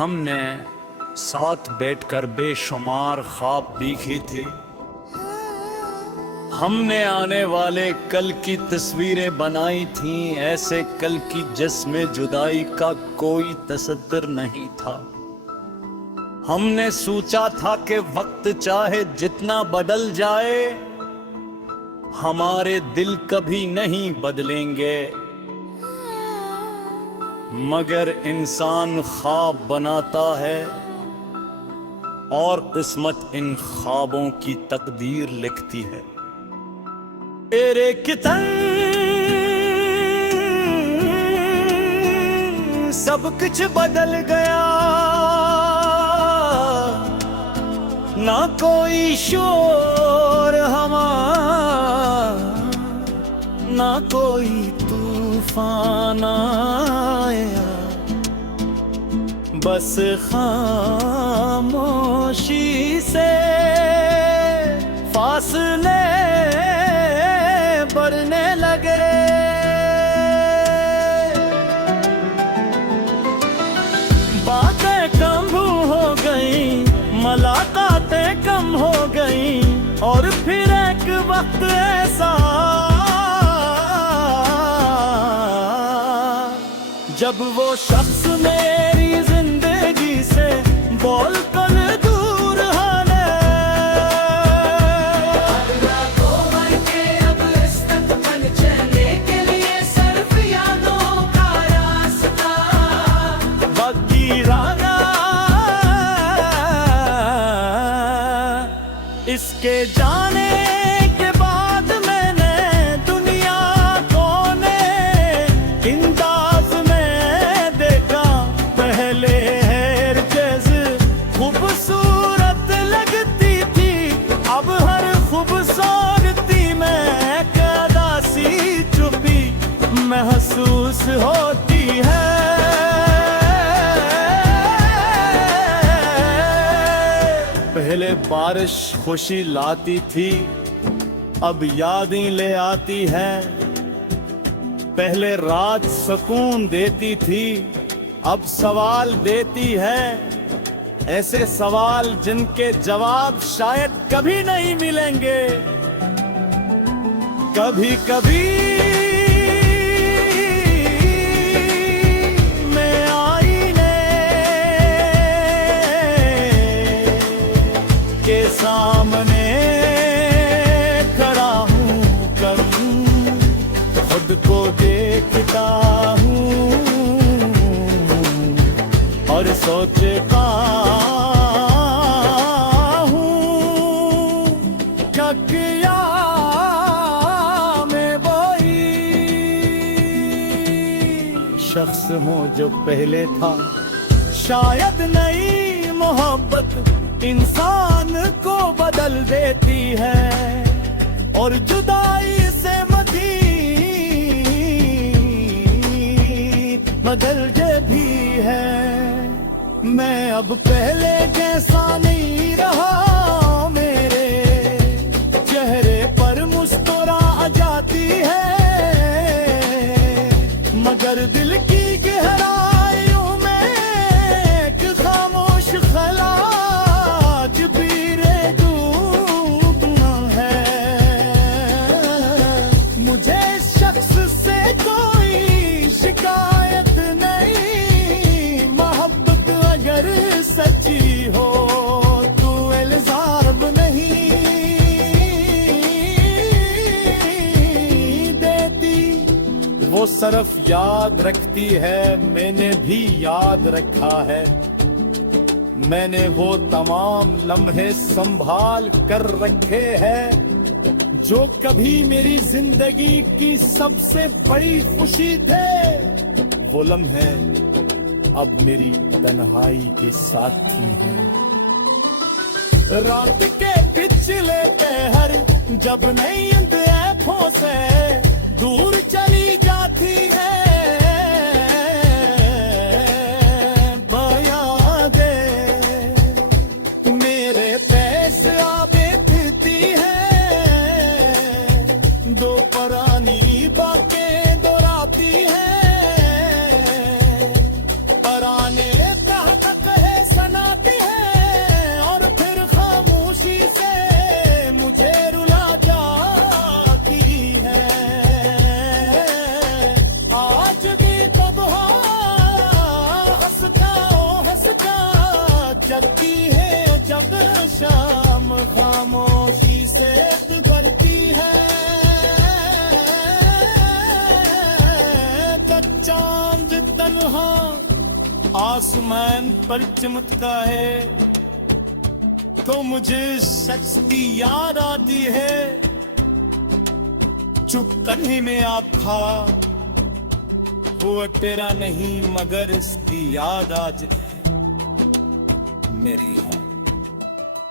हमने साथ बैठकर बेशुमार ख्वाब देखे थे। हमने आने वाले कल की तस्वीरें बनाई थीं, ऐसे कल की जिसमें जुदाई का कोई तसद्दुर नहीं था। हमने सोचा था कि वक्त चाहे जितना बदल जाए, हमारे दिल कभी नहीं बदलेंगे। मगर इंसान ख्वाब बनाता है और किस्मत इन ख्वाबों की तकदीर लिखती है। तेरे कितन सब कुछ बदल गया, ना कोई शोर हमारा, ना कोई तूफान आया, बस खामोशी से फासले बढ़ने लगे। बातें कम हो गई, मुलाकातें कम हो गई, और फिर एक वक्त ऐसा जब वो शख्स मेरी जिंदगी से बोल कर दूर हाले। अब इस तक बन चलने के लिए सिर्फ यादों का रास्ता बाकी रहा। इसके जाने के बाद मैंने दुनिया कोने इंदाज में देखा। पहले हैर जैसे खूबसूरत लगती थी, अब हर खूबसूरती में कदासी चुपी महसूस होती है। पहले बारिश खुशी लाती थी, अब यादें ले आती है। पहले रात सुकून देती थी, अब सवाल देती है। ऐसे सवाल जिनके जवाब शायद कभी नहीं मिलेंगे। कभी कभी सामने खड़ा हूँ, करूँ खुद को देखता हूँ और सोचता हूँ क्या मैं वही शख्स हूँ जो पहले था। शायद नई मोहब्बत इंसान को बदल देती है, और जुदाई से मधी बदल भी है। मैं अब पहले जैसा नहीं रहा, मेरे चेहरे पर मुस्कुरा जाती है, मगर दिल की गहराइयों में एक खामोश खला वो सिर्फ याद रखती है, मैंने भी याद रखा है। मैंने वो तमाम लम्हे संभाल कर रखे हैं जो कभी मेरी जिंदगी की सबसे बड़ी खुशी थे। वो लम्हे अब मेरी तन्हाई के साथी हैं। रात के पिछले पहर जब नींद आँखों से दूर चली जाती है, मेरे पैस आ बैठती है, दो पुरानी बातें दोहराती है। पराने कहा वहाँ आसमान पर चमकता है तो मुझे सच की याद आती है। चुप करने में आप था वो तेरा नहीं मगर इसकी याद आज मेरी है।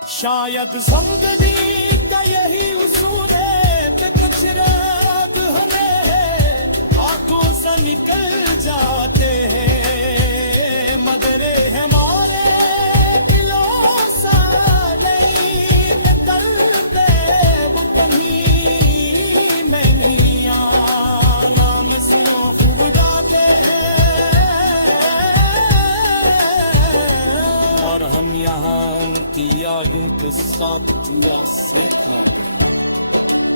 शायद जिंदगी का यही उसूल है कि कुछ रात हमें आंखों से निकल जाते हैं मगर हमारे दिलों से नहीं निकलते वो कहीं में नहीं आना मिसलों खूब डालते हैं और हम यहाँ की यादों के साथ दिया से खाते हैं।